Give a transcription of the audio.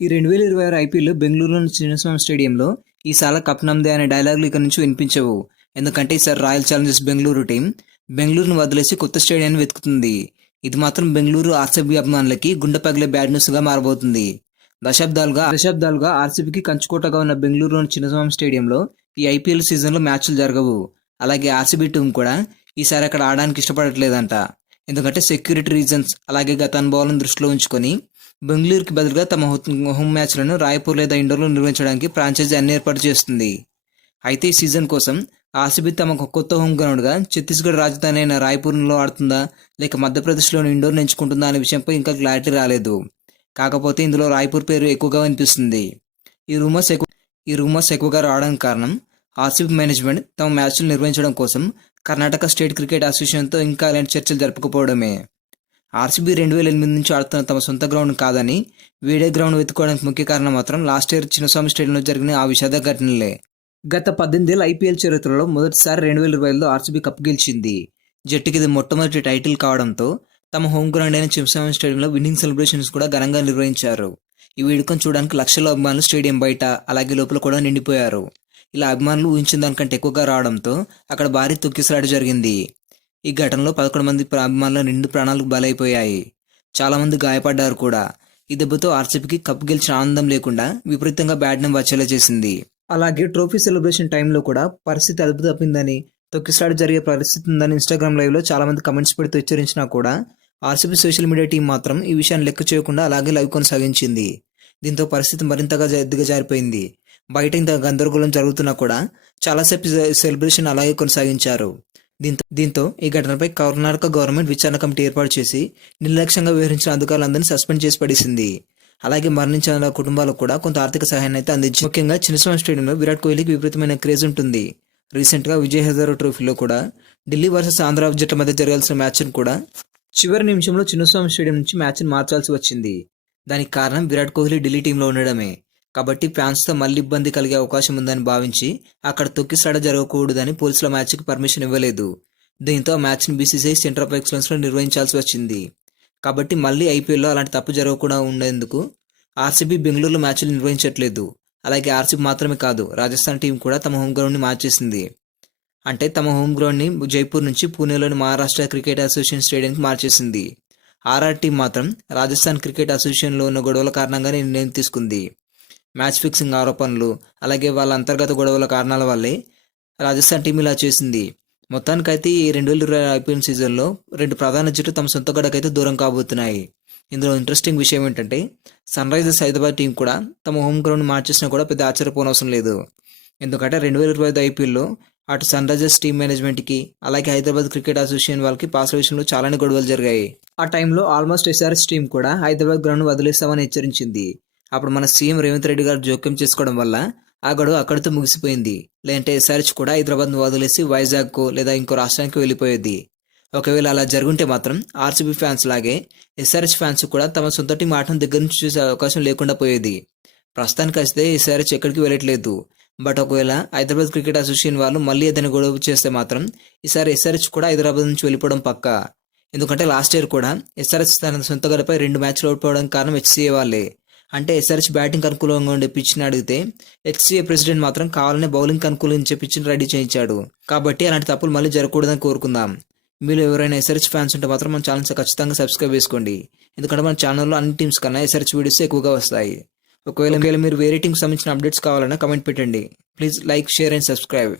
ఈ రెండు వేల ఇరవై ఆరు ఐపీఎల్లో బెంగళూరులోని చిన్నస్వామి స్టేడియంలో ఈసారి కప్ నమ్దే అనే డైలాగులు ఇక్కడ నుంచి వినిపించవు. ఎందుకంటే ఈసారి రాయల్ ఛాలెంజర్స్ బెంగళూరు టీం బెంగళూరును వదిలేసి కొత్త స్టేడియాన్ని వెతుకుతుంది. ఇది మాత్రం బెంగళూరు ఆర్సీబీ అభిమానులకి గుండె పగిలే బ్యాడ్ న్యూస్గా మారబోతుంది. దశాబ్దాలుగా దశాబ్దాలుగా ఆర్సీబీకి కంచుకోటగా ఉన్న బెంగళూరులోని చిన్నస్వామి స్టేడియంలో ఈ ఐపీఎల్ సీజన్లో మ్యాచ్లు జరగవు. అలాగే ఆర్సీబీ టీం కూడా ఈసారి అక్కడ ఆడడానికి ఇష్టపడట్లేదంట. ఎందుకంటే సెక్యూరిటీ రీజన్స్ అలాగే గత అనుభవాలను దృష్టిలో ఉంచుకొని బెంగళూరుకి బదులుగా తమ హోమ్ మ్యాచ్లను రాయపూర్ లేదా ఇండోర్లో నిర్వహించడానికి ఫ్రాంచైజీ అన్ని ఏర్పాటు చేస్తుంది. అయితే ఈ సీజన్ కోసం ఆర్సీబీ తమ కొత్త హోమ్ గ్రౌండ్గా ఛత్తీస్గఢ్ రాజధాని అయిన రాయ్పూర్లో ఆడుతుందా లేక మధ్యప్రదేశ్లోని ఇండోర్ని ఎంచుకుంటుందా అనే విషయంపై ఇంకా క్లారిటీ రాలేదు. కాకపోతే ఇందులో రాయ్పూర్ పేరు ఎక్కువగా వినిపిస్తుంది. ఈ రూమర్స్ ఎక్కువ ఈ రూమర్స్ ఎక్కువగా రావడానికి కారణం ఆర్సీబీ మేనేజ్మెంట్ తమ మ్యాచ్లు నిర్వహించడం కోసం కర్ణాటక స్టేట్ క్రికెట్ అసోసియేషన్తో ఇంకా అలాంటి చర్చలు జరపకపోవడమే. ఆర్సీబీ రెండు వేల ఎనిమిది నుంచి ఆడుతున్న తమ సొంత గ్రౌండ్ కాదని వేడే గ్రౌండ్ వెతుకోవడానికి ముఖ్య కారణం మాత్రం లాస్ట్ ఇయర్ చిన్నస్వామి స్టేడియంలో జరిగిన ఆ విషాద ఘటనలే. గత పద్దెనిమిదేళ్ళ ఐపీఎల్ చరిత్రలో మొదటిసారి రెండు వేల ఇరవైలో ఆర్సీబీ కప్ గెలిచింది. జట్టుకి ఇది మొట్టమొదటి టైటిల్ కావడంతో తమ హోమ్ గ్రౌండ్ అయిన చిన్నస్వామి స్టేడియంలో విన్నింగ్ సెలబ్రేషన్స్ కూడా ఘనంగా నిర్వహించారు. ఈ వేడుకను చూడడానికి లక్షల అభిమానులు స్టేడియం బయట అలాగే లోపల కూడా నిండిపోయారు. ఇలా అభిమానులు ఊహించిన దానికంటే ఎక్కువగా రావడంతో అక్కడ భారీ తొక్కిసలాట జరిగింది. ఈ ఘటనలో పదకొండు మంది ప్ర- అభిమానుల నిండు ప్రాణాలకు బలైపోయాయి. చాలామంది గాయపడ్డారు కూడా. ఈ దెబ్బతో ఆర్సీబీకి కప్ గెలిచిన ఆనందం లేకుండా విపరీతంగా బ్యాడ్ వచ్చేలా చేసింది. అలాగే ట్రోఫీ సెలబ్రేషన్ టైంలో కూడా పరిస్థితి అదుపు తప్పిందని తొక్కిసలాట జరిగే పరిస్థితి ఉందని ఇన్స్టాగ్రామ్ లైవ్లో చాలామంది కమెంట్స్ పెడుతూ హెచ్చరించినా కూడా ఆర్సీపీ సోషల్ మీడియా టీం మాత్రం ఈ విషయాన్ని లెక్క చేయకుండా అలాగే లైవ్ కొనసాగించింది. దీంతో పరిస్థితి మరింతగా జ- దిగజారిపోయింది బయట ఇంత గందరగోళం జరుగుతున్నా కూడా చాలాసేపు సెలబ్రేషన్ అలాగే కొనసాగించారు. దీంతో దీంతో ఈ ఘటనపై కర్ణాటక గవర్నమెంట్ విచారణ కమిటీ ఏర్పాటు చేసి నిర్లక్ష్యంగా వ్యవహరించిన అధికారులందరినీ సస్పెండ్ చేసి పడేసింది. అలాగే మరణించిన వాళ్ళ కుటుంబాలకు కూడా కొంత ఆర్థిక సహాయాన్ని అయితే అందించి ముఖ్యంగా చిన్నస్వామి స్టేడియంలో విరాట్ కోహ్లీకి విపరీతమైన క్రేజ్ ఉంటుంది. రీసెంట్గా విజయ్ హజారో ట్రోఫీలో కూడా ఢిల్లీ వర్సెస్ ఆంధ్ర జట్ల మధ్య జరగాల్సిన మ్యాచ్ను కూడా చివరి నిమిషంలో చిన్నస్వామి స్టేడియం నుంచి మ్యాచ్ను మార్చాల్సి వచ్చింది. దానికి కారణం విరాట్ కోహ్లీ ఢిల్లీ టీంలో ఉండడమే. కాబట్టి ఫ్యాన్స్తో మళ్ళీ ఇబ్బంది కలిగే అవకాశం ఉందని భావించి అక్కడ తొక్కిసడ జరగకూడదని పోలీసుల మ్యాచ్కి పర్మిషన్ ఇవ్వలేదు. దీంతో మ్యాచ్ని బీసీసీఐ సెంటర్ ఆఫ్ ఎక్సలెన్స్లో నిర్వహించాల్సి వచ్చింది. కాబట్టి మళ్ళీ ఐపీఎల్లో అలాంటి తప్పు జరగకుండా ఉండేందుకు ఆర్సీబీ బెంగళూరులో మ్యాచ్లు నిర్వహించట్లేదు. అలాగే ఆర్సీబీ మాత్రమే కాదు రాజస్థాన్ టీం కూడా తమ హోమ్ గ్రౌండ్ని మార్చేసింది. అంటే తమ హోమ్ గ్రౌండ్ని జైపూర్ నుంచి పూణేలోని మహారాష్ట్ర క్రికెట్ అసోసియేషన్ స్టేడియంకి మార్చేసింది. ఆర్ఆర్ టీం మాత్రం రాజస్థాన్ క్రికెట్ అసోసియేషన్లో ఉన్న గొడవల కారణంగా నిర్ణయం తీసుకుంది. మ్యాచ్ ఫిక్సింగ్ ఆరోపణలు అలాగే వాళ్ళ అంతర్గత గొడవల కారణాల వల్లే రాజస్థాన్ టీం ఇలా చేసింది. మొత్తానికైతే ఈ రెండు వేల ఇరవై ఐపీఎల్ సీజన్లో రెండు ప్రధాన జట్లు తమ సొంత గడకైతే దూరం కాబోతున్నాయి. ఇందులో ఇంట్రెస్టింగ్ విషయం ఏంటంటే సన్ రైజర్స్ హైదరాబాద్ టీం కూడా తమ హోమ్ గ్రౌండ్ మార్చేసినా కూడా పెద్ద ఆశ్చర్యపోనవసరం లేదు. ఎందుకంటే రెండు వేల ఇరవై ఐదు ఐపీఎల్లో అటు సన్ రైజర్స్ టీం మేనేజ్మెంట్కి అలాగే హైదరాబాద్ క్రికెట్ అసోసియేషన్ వాళ్ళకి పాస్ విషయంలో చాలానే గొడవలు జరిగాయి. ఆ టైంలో ఆల్మోస్ట్ ఎస్ఆర్ఎస్ టీం కూడా హైదరాబాద్ గ్రౌండ్ వదిలేస్తామని హెచ్చరించింది. అప్పుడు మన సీఎం రేవంత్ రెడ్డి గారు జోక్యం చేసుకోవడం వల్ల ఆ గడువు అక్కడితో ముగిసిపోయింది. లేదంటే ఎస్ఆర్హెచ్ కూడా హైదరాబాద్ను వదిలేసి వైజాగ్కు లేదా ఇంకో రాష్ట్రానికి వెళ్ళిపోయేది. ఒకవేళ అలా జరుగుంటే మాత్రం ఆర్సీబీ ఫ్యాన్స్ లాగే ఎస్ఆర్హెచ్ ఫ్యాన్స్ కూడా తమ సొంత టీం ఆటను దగ్గర నుంచి చూసే అవకాశం లేకుండా పోయేది. ప్రస్తుతానికి అయితే ఎస్ఆర్హెచ్ ఎక్కడికి వెళ్ళట్లేదు. బట్ ఒకవేళ హైదరాబాద్ క్రికెట్ అసోసియేషన్ వాళ్ళు మళ్ళీ ఏదైనా గొడవ చేస్తే మాత్రం ఈసారి ఎస్ఆర్హెచ్ కూడా హైదరాబాద్ నుంచి వెళ్ళిపోవడం పక్కా. ఎందుకంటే లాస్ట్ ఇయర్ కూడా ఎస్ఆర్హెచ్ తన సొంత గడపై రెండు మ్యాచ్లు ఓడిపోవడానికి కారణం హెచ్సీఏ వాళ్ళే. అంటే ఎస్ఆర్హెచ్ బ్యాటింగ్ అనుకూలంగా ఉండే పిచ్ని అడిగితే హెచ్సీఏ ప్రెసిడెంట్ మాత్రం కావాలనే బౌలింగ్ అనుకూలించే పిచ్ని రెడీ చేయించాడు. కాబట్టి అలాంటి తప్పులు మళ్ళీ జరగకూడదని కోరుకుందాం. మీరు ఎవరైనా ఎస్ఆర్హెచ్ ఫ్యాన్స్ ఉంటే మాత్రం మన ఛానల్స్ ఖచ్చితంగా సబ్స్క్రైబ్ చేసుకోండి. ఎందుకంటే మన ఛానల్లో అన్ని టీమ్స్ కన్నా ఎస్ఆర్హెచ్ వీడియోస్ ఎక్కువగా వస్తాయి. ఒకవేళ ఒకవేళ మీరు వేరే టీంకి సంబంధించిన అప్డేట్స్ కావాలన్నా కమెంట్ పెట్టండి. Please like share and subscribe